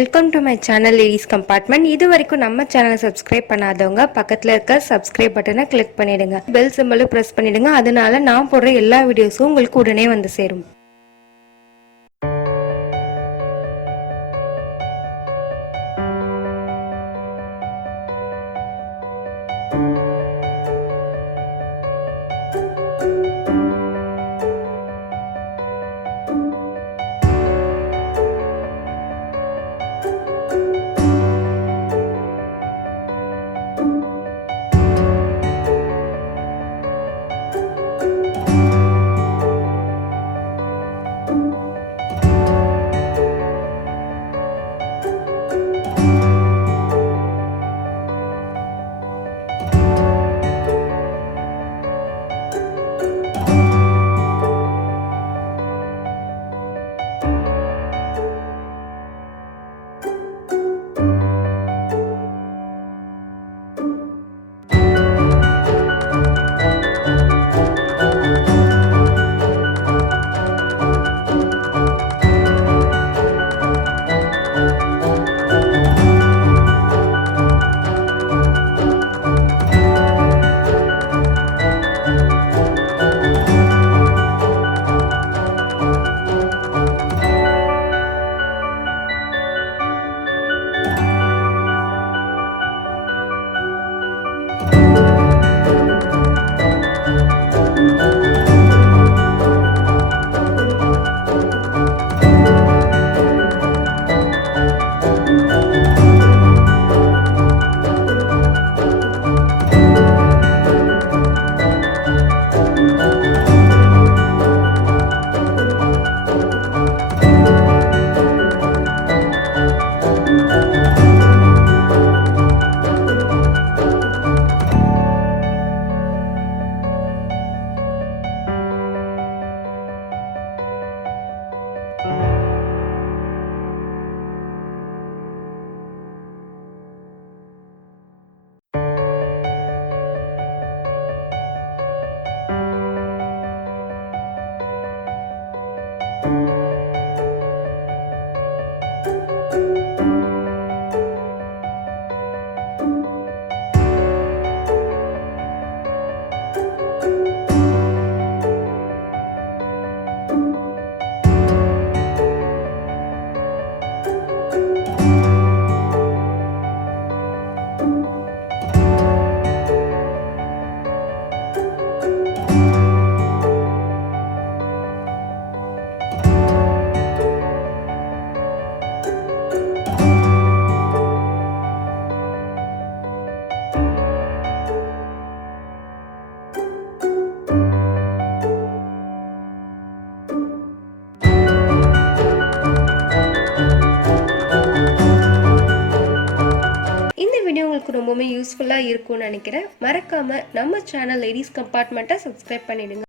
Welcome to my channel ladies compartment. இது வரைக்கும் நம்ம சேனலை சப்ஸ்கிரைப் பண்ணாதவங்க பக்கத்தில் இருக்க சப்ஸ்கிரைப் பட்டனை கிளிக் பண்ணிடுங்க. பெல் சிம்பலும் ப்ரெஸ் பண்ணிடுங்க. அதனால நான் போடுற எல்லா வீடியோஸும் உங்களுக்கு உடனே வந்து சேரும். உங்களுக்கு ரொம்பவே யூஸ்ஃபுல்லாக இருக்கும்னு நினைக்கிறேன். மறக்காம நம்ம சேனல் லேடிஸ் கம்பார்ட்மெண்ட்டை சப்ஸ்கிரைப் பண்ணிடுங்க.